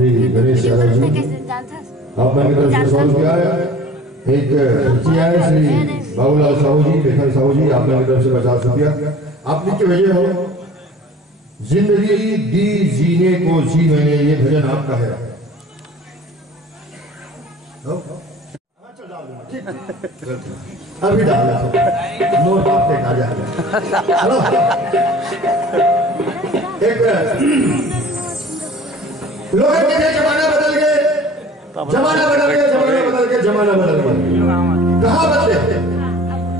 श्री गणेश यादव जी, आपने की तरफ से 100 रुपया है। एक बच्चिया है श्री बाबूलाल साहू जी, बेखन साहू जी, आपने की तरफ से 50 रुपया। आप लिख के भेजे हो, जिंदगी दी जीने को जी मैंने, ये भजन आपका है। अभी डाल नोट आपके आ जाएगा। एक लोग कहते हैं जमाना बदल गए, जमाना बदल गया, जमाना बदल गया, जमाना बदल गया। कहाँ बदले?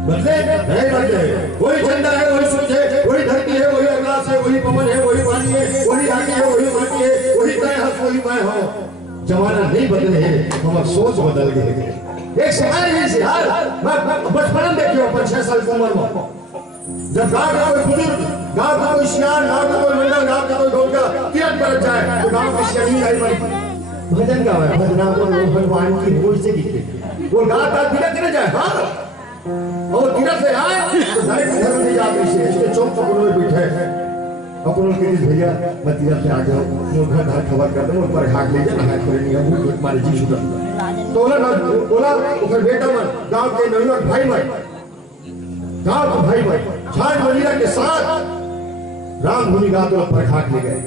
बदले नहीं बदले। वही चंदा है, वही सूरज है, वही धरती है, वही आकाश है, वही पवन है, वही पानी है, वही आगे है, वही माटी है, वही मैं हंस, वही मैं हूँ। जमाना नहीं बदले है, हम सोच बदल गए। एक समय है यार, बचपन में देखियो, 5-6 साल की उम्र में जब गाँव का कोई बुजुर्ग, गाँव का कोई सियान, गाँव का कोई मंडल, गाँव का कोई ढोलका तीरथ पर जाए तो गाँव की सियानी आई भजन का है, भजना को भगवान की भूल से गीते वो गाता तीरथ न जाए। हाँ, और तीरथ से आए तो डायरेक्ट घर में जाते से इसके चौक पर उन्होंने बैठे और उन्होंने कह भैया मैं तीरथ से आ जाऊँ, वो घर खबर कर दूँ, ऊपर घाट ले जाए, नहा खोले नहीं है, तुम्हारे जी छूटा तो बोला फिर बेटा मन गांव के नौजवान भाई मन, गांव के भाई मन झाड़ मंदिरा के साथ राम धुनी गाते पर घाट ले गए।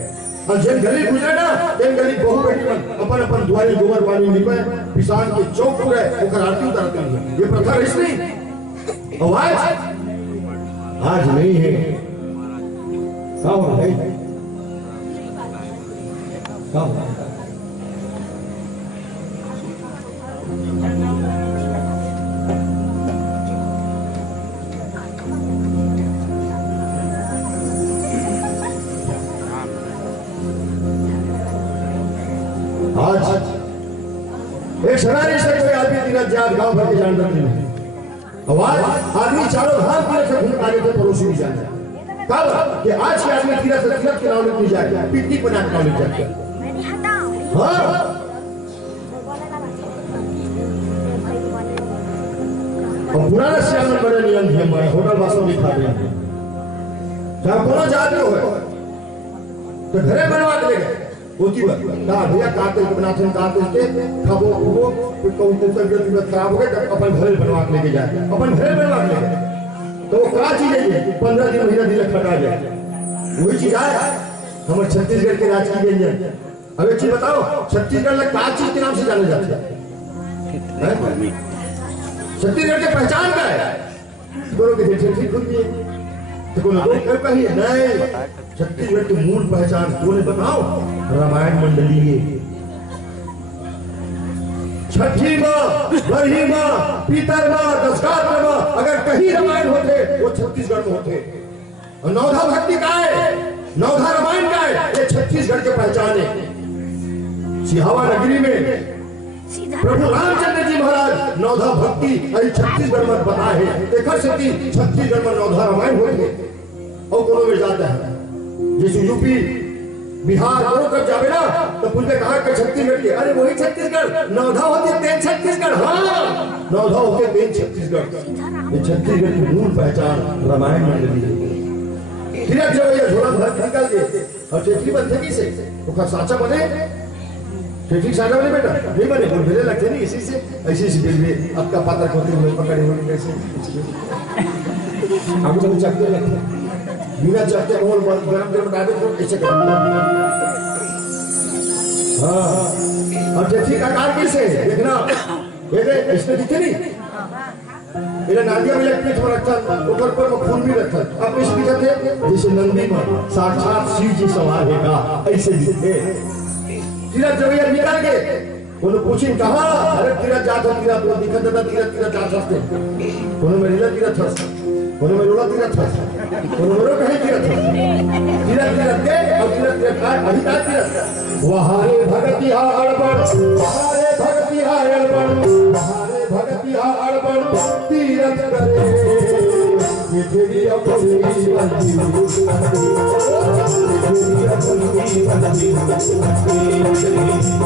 और जिन गली गुजरे ना, जिन गली बहु बेटी मन अपन अपन द्वारी गोबर पानी निपे किसान के चौक हो गए, वो आरती उतारते हैं। ये प्रथा रही नहीं, आज नहीं है। आज एक शरारी से कोई आदमी तीरथ जात गांव भर के जानता नहीं है। आदमी चारों धाम तीरथ से घूम आगे थे, पड़ोसी नहीं जानता। कब कि आज के आदमी तीरथ से तीरथ के नाम नहीं जाए, पिकनिक बना के नाम जाए। हाँ, और पुराना सियासन बड़े नियम थे, हमारे होटल वास्तव नहीं खा रहे हैं। जब कोनो जाते हो तो घरे बनवा के ले गए, होती बात ना भैया काटे के बनाते काटे के खाबो वो कौन कौन सा तबीयत खराब हो गई, तब अपन घरे बनवा के लेके जाए, अपन घरे बनवा के लेके तो वो क्या चीज है? 15 दिन महीना दिन खटा जाए, वही चीज है हमारे छत्तीसगढ़ के राजकीय व्यंजन। अब एक चीज बताओ, छत्तीसगढ़ में क्या चीज के नाम से जाने जाते हैं? छत्तीसगढ़ की पहचान क्या है? दोनों की ठीक होती है तो कोनो कहिए नहीं, छत्तीसगढ़ की मूल पहचान बोले बताओ, रामायण मंडली है। छठी माँ, बरही माँ, पीतर माँ, दशकात माँ, अगर कहीं रामायण होते वो छत्तीसगढ़ में होते। और नवधा भक्ति का है, नवधा रामायण का है, ये छत्तीसगढ़ की पहचान है। सिहावा नगरी में प्रभु रामचंद्र जी महाराज नवधा भक्ति छत्तीसगढ़ में बता है, देखा सकती छत्तीसगढ़ में नवधा रामायण होते और कोनो में जाता है। जैसे यूपी बिहार दोनों कर जावे ना तो पूछे कहा कि छत्तीसगढ़ के, अरे वही छत्तीसगढ़, नवधा होती है तेन छत्तीसगढ़। हाँ, नवधा होती है तेन छत्तीसगढ़। ये छत्तीसगढ़ की मूल पहचान रामायण मंडली है। फिर जब ये झोला भर निकल गए और चेठी बंधगी से तो साचा बने, चेठी साचा बने बेटा नहीं बने, बोल मेरे लगते नहीं इसी से ऐसे ऐसे बिल में आपका पता होते हुए पकड़े हुए कैसे हम सब चलते लगते बिना चलते बोल गरम गरम डाले तो ऐसे कर। हाँ, और चेठी का कार कैसे देखना, ये इसमें दिखते नहीं, मेरा नादिया में पीठ में रखा, ऊपर पर फूल भी रखा, अब इस पीछे थे जैसे नंदी में साक्षात शिव जी सवार है, ऐसे दिखे। तीरथ जवैया निकल गए, उन्होंने पूछी कहा, अरे तीरथ जात हो, तीरथ दिखा दादा तीरथ तीरथ जा सकते, उन्होंने मेरा तीरथ था, उन्होंने मेरा तीरथ था, उन्होंने मेरा कहीं तीरथ था, तीरथ तीरथ के और तीरथ तीरथ का अधिकार तीरथ। वहारे भगति हाड़बड़, वहारे भगति हाड़बड़, वहारे भगति हाड़बड़ तीरथ करे, ये तेरी अपनी बंदी,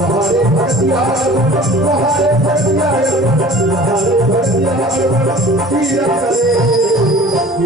वहारे भगति हाड़बड़, वहारे भगति हाड़बड़, वहारे भगति हाड़बड़ तीरथ करे। वो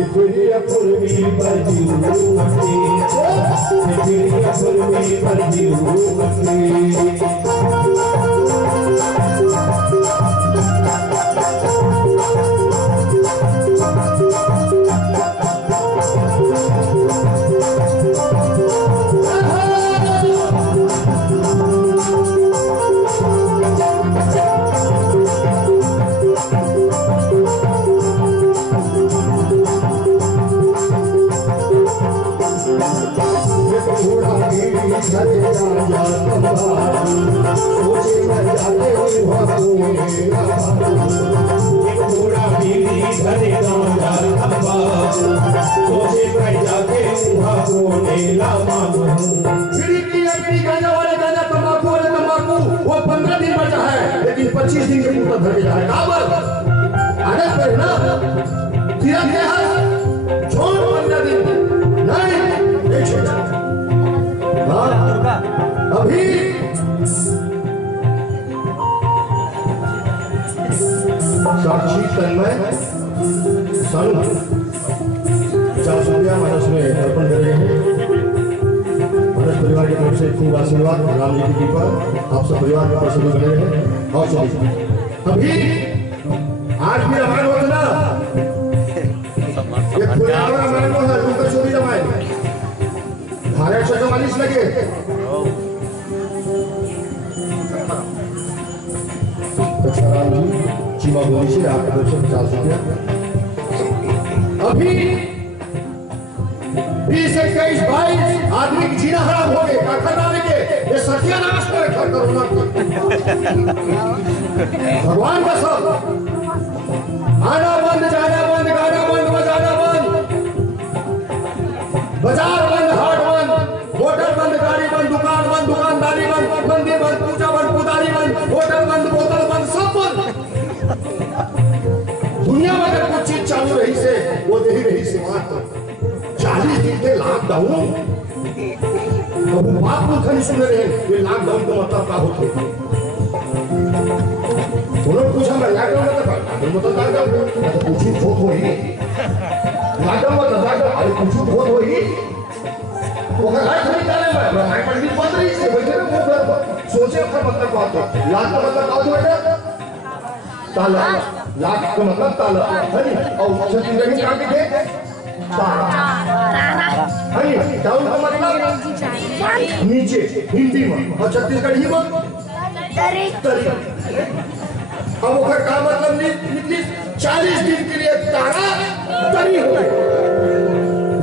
15 दिन बचा है, लेकिन 25 दिन के ऊपर भर के जाए काबर आदत पर ना तीरथ के हाथ छोड़ 15 दिन नहीं छोड़। हाँ अभी साक्षी तन्मय सानू 50 रुपया मानस में अर्पण कर रहे हैं। परिवार की तरफ से खूब आशीर्वाद, राम जी की कृपा आप सब परिवार के पास बने रहे। और अभी आज भी रामायण होता ना, ये पुराना रामायण है, उनका चोरी रामायण धारे 144 लगे। अच्छा राम जी चीमा बोली से आपके तरफ से 50 रुपया। अभी 20, 21, 22 आदमी की जीना हराम हो गए ये सत्यानाश को करोना भगवान का सब आना बंद, जाना बंद, गाना बंद, बजाना बंद, बाजार बंद, हाट बंद, होटल बंद, गाड़ी बंद, दुकान बंद, दुकानदारी बंद, मंदिर बंद, पूजा बंद, पुजारी बंद, होटल बंद, बोतल बंद, सब बंद। दुनिया में अगर कुछ चीज चालू रही से वो नहीं रही से मात्र 40 दिन के लॉकडाउन। बात को खाली सुन रहे हैं ये लॉकडाउन का मतलब क्या होता है। उन्होंने पूछा मैं लॉकडाउन मतलब कुछ ही बहुत होगी लॉकडाउन मतलब अरे कुछ बहुत होगी वो लाइफ नहीं चले मैं माइंड पर भी बंद रही से वैसे ना वो कर सोचे का मतलब बात है। लाख का मतलब क्या होता है ताला, लाख का मतलब ताला है नी। और छत्तीसगढ़ी क्या कहते हैं डाउन का मतलब नीचे हिंदी में, और छत्तीसगढ़ी में तरी। अब वो का मतलब निकली 40 दिन के लिए तारा तरी हो गई।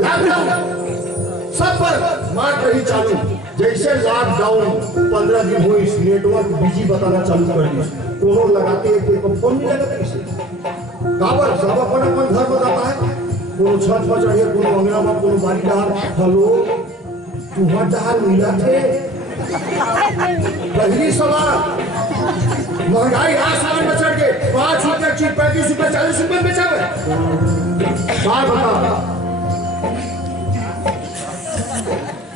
लॉकडाउन सब पर मार रही चालू। जैसे लॉकडाउन 15 दिन हुई नेटवर्क बिजी बताना चालू कर दी। दोनों लगाते हैं कोई फोन नहीं लगाते इसे काबर सब अपन घर बताता है। कोनो छत पर चढ़िए, कोनो अंगना में, कोनो बारीदार हेलो तुम्हार डाल मिला थे। पहली सवाल महंगाई आसमान में चढ़ के 5 रुपये चीज 35 रुपये 40 रुपये बेचा बात बता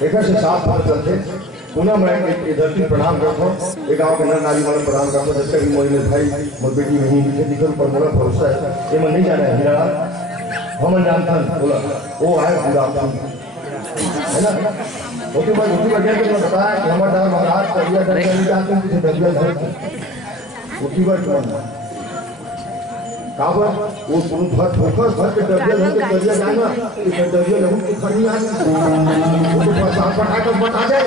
एक से 7 साल चलते पुनः मैं इधर की प्रणाम करता हूँ। एक गाँव के नर नारी वाले प्रणाम करता हूँ। जैसे कि मोरी भाई मोर बेटी वही दिखल पर मोरा भरोसा है ये मन नहीं जाना है मेरा हम जानता बोला वो आए पूरा है ना। ओके भाई उसी वजह से मैं बताया कि हमारा महाराज करिया नहीं जानते हैं दरिया घर उसी बार काबर वो फोकस भर के दरिया जाना कि दरिया लहू की खड़ी आनी वो तो बता दे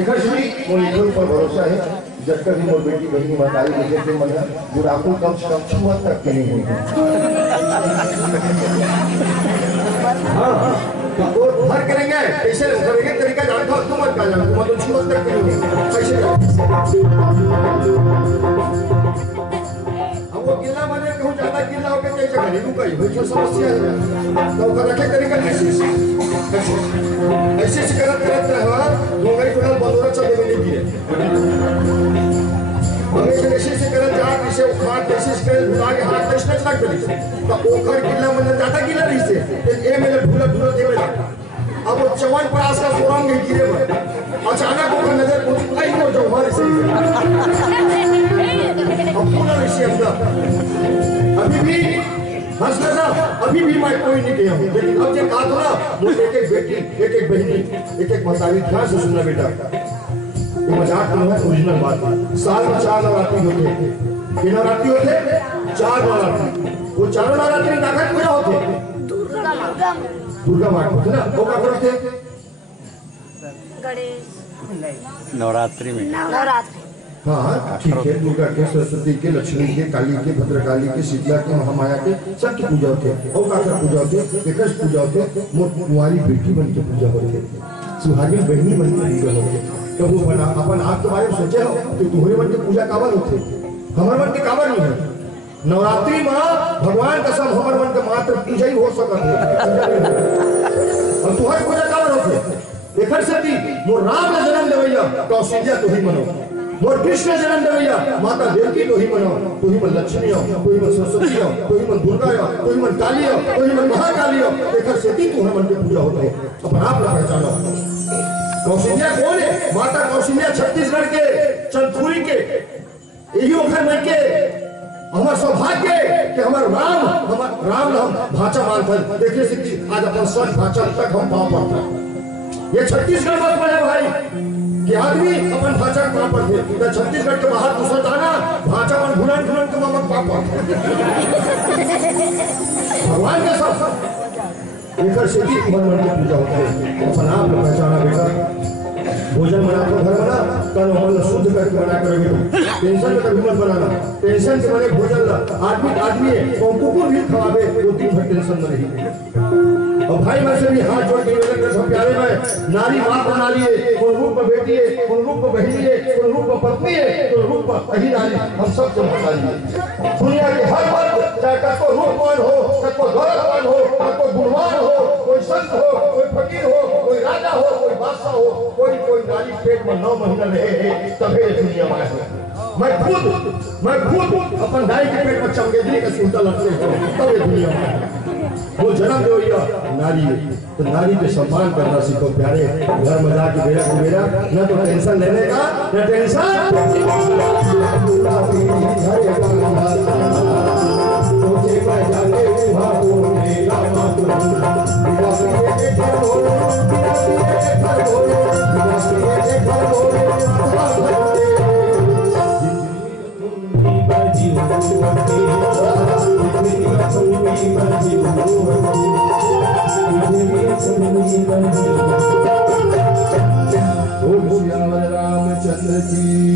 इधर से मोनिटर पर भरोसा है। जब कभी मोर बेटी बहनी बताई मुझे के मन बुढ़ापू कम से कम छुआ तक के नहीं होगी। हाँ तो भर करेंगे कैसे करेंगे तरीका जानता हो तुम मत जानो तुम तो छुआ तक के नहीं कैसे अब वो गिल्ला बने कहूँ ज्यादा गिल्ला होकर कैसे घरेलू का ही जो समस्या है तो उसका रखे तरीका ऐसे करत दोंगई टोटल बंदोरा चल नहीं गिरे ऐसे से करत जा किसे उखाड़ कैसे करे बुला के हाथ टेस्ट न लग गई तो ओखर गिल्ला मन ज्यादा गिल्ला नहीं से ए मेरे भूला भूला देवे लगा। अब वो 54 का सोरंग गिरे अचानक वो नजर कुछ आई हो जो हमारे से अब पूरा विषय अंदर अभी भी हंस करना अभी भी मैं कोई नहीं किया हूँ, लेकिन अब जो कहा था ना वो एक एक बेटी, एक एक बहनी, एक एक मतारी, ध्यान से सुनना बेटा, ये मजाक नहीं है, ओरिजिनल बात है। साल में 4 नवरात्रि होते हैं। कितने नवरात्रि होते? 4 नवरात्रि। वो 4 नवरात्रि में क्या पूजा होते? दुर्गा माँ होते ना, वो क्या करते? नवरात्रि में हाँ ठीक है, दुर्गा के, सरस्वती के, लक्ष्मी के, काली के, भद्रकाली के, शीतला के, महामाया के, सबकी पूजा होते हैं। और का पूजा होते हैं, एकश पूजा होते हैं, कुंवारी बेटी बन के पूजा होते हैं, सुहागिन बहनी बन के पूजा होते हैं। तो वो बना अपन आपके बारे में सोचे हो कि तुम्हारे मन की पूजा काबर होते, हमारे मन के काबर नहीं है। नवरात्रि माँ भगवान कसम हमारे मन के मात्र पूजा ही हो सकता है, और तुम्हारी पूजा काबर होते? एकर से मोर राम ने जन्म देवैया कौशल्या तो ही मनो, मोर कृष्ण जन्म देवैया माता देवकी तो ही मनो, तो ही मन लक्ष्मी हो, तो ही मन सरस्वती हो, तो ही मन दुर्गा हो, तो ही मन काली हो, तो ही मन महाकाली हो। एकर से तुम्हारे मन की पूजा होते हैं, अपन आप ना पहचानो। कौशल्या कौन है? माता कौशल्या छत्तीसगढ़ के चंदपुरी के, यही ओखर मन के हमार सौभाग्य कि हमार राम हम भाषा मानते देखने से आज अपन सच भाषा तक हम पाँव पड़ता है। ये छत्तीसगढ़ मत बने भाई कि आदमी अपन भाषा पाँव पड़ते, तो छत्तीसगढ़ के बाहर दूसरा जाना भाषा मन घुलन घुलन के मामक पाँव पड़ता भगवान के सब एक से मन की पूजा होता है। अपन आप पहचाना बेटा, भोजन बना तो घर बना, कल मन शुद्ध करके बना करोगे तो टेंशन में कभी मत बनाना, टेंशन के बने भोजन ला। आदमी है कुकुर भी खवावे, 2-3 घंटे टेंशन में नहीं। और भाई मैं से भी हाथ जोड़ के निवेदन कर सब प्यारे में, नारी माँ बना लिए, कोई रूप में बेटी है, कोई रूप में बहनी है, कोई रूप में पत्नी है, कोई रूप में कहीं नारी, हम सब जब बता लिए। दुनिया के हर वर्ग, चाहे कतो रूपवान हो, कतो दौलतवान हो, कतो गुणवान हो, कोई संत हो, कोई फकीर हो, कोई राजा हो, कोई बादशाह हो, कोई नारी पेट में 9 महीना रहे तबे दुनिया में है। मैं खुद अपन दाई के पेट में चमगेदरी का सुनता लगते हो तबे दुनिया में वो जन्म दो या नारी है, तो नारी के सम्मान करना सीखो प्यारे। घर में जाके मेरा न तो टेंशन लेने का न टेंशन रामचंद्र की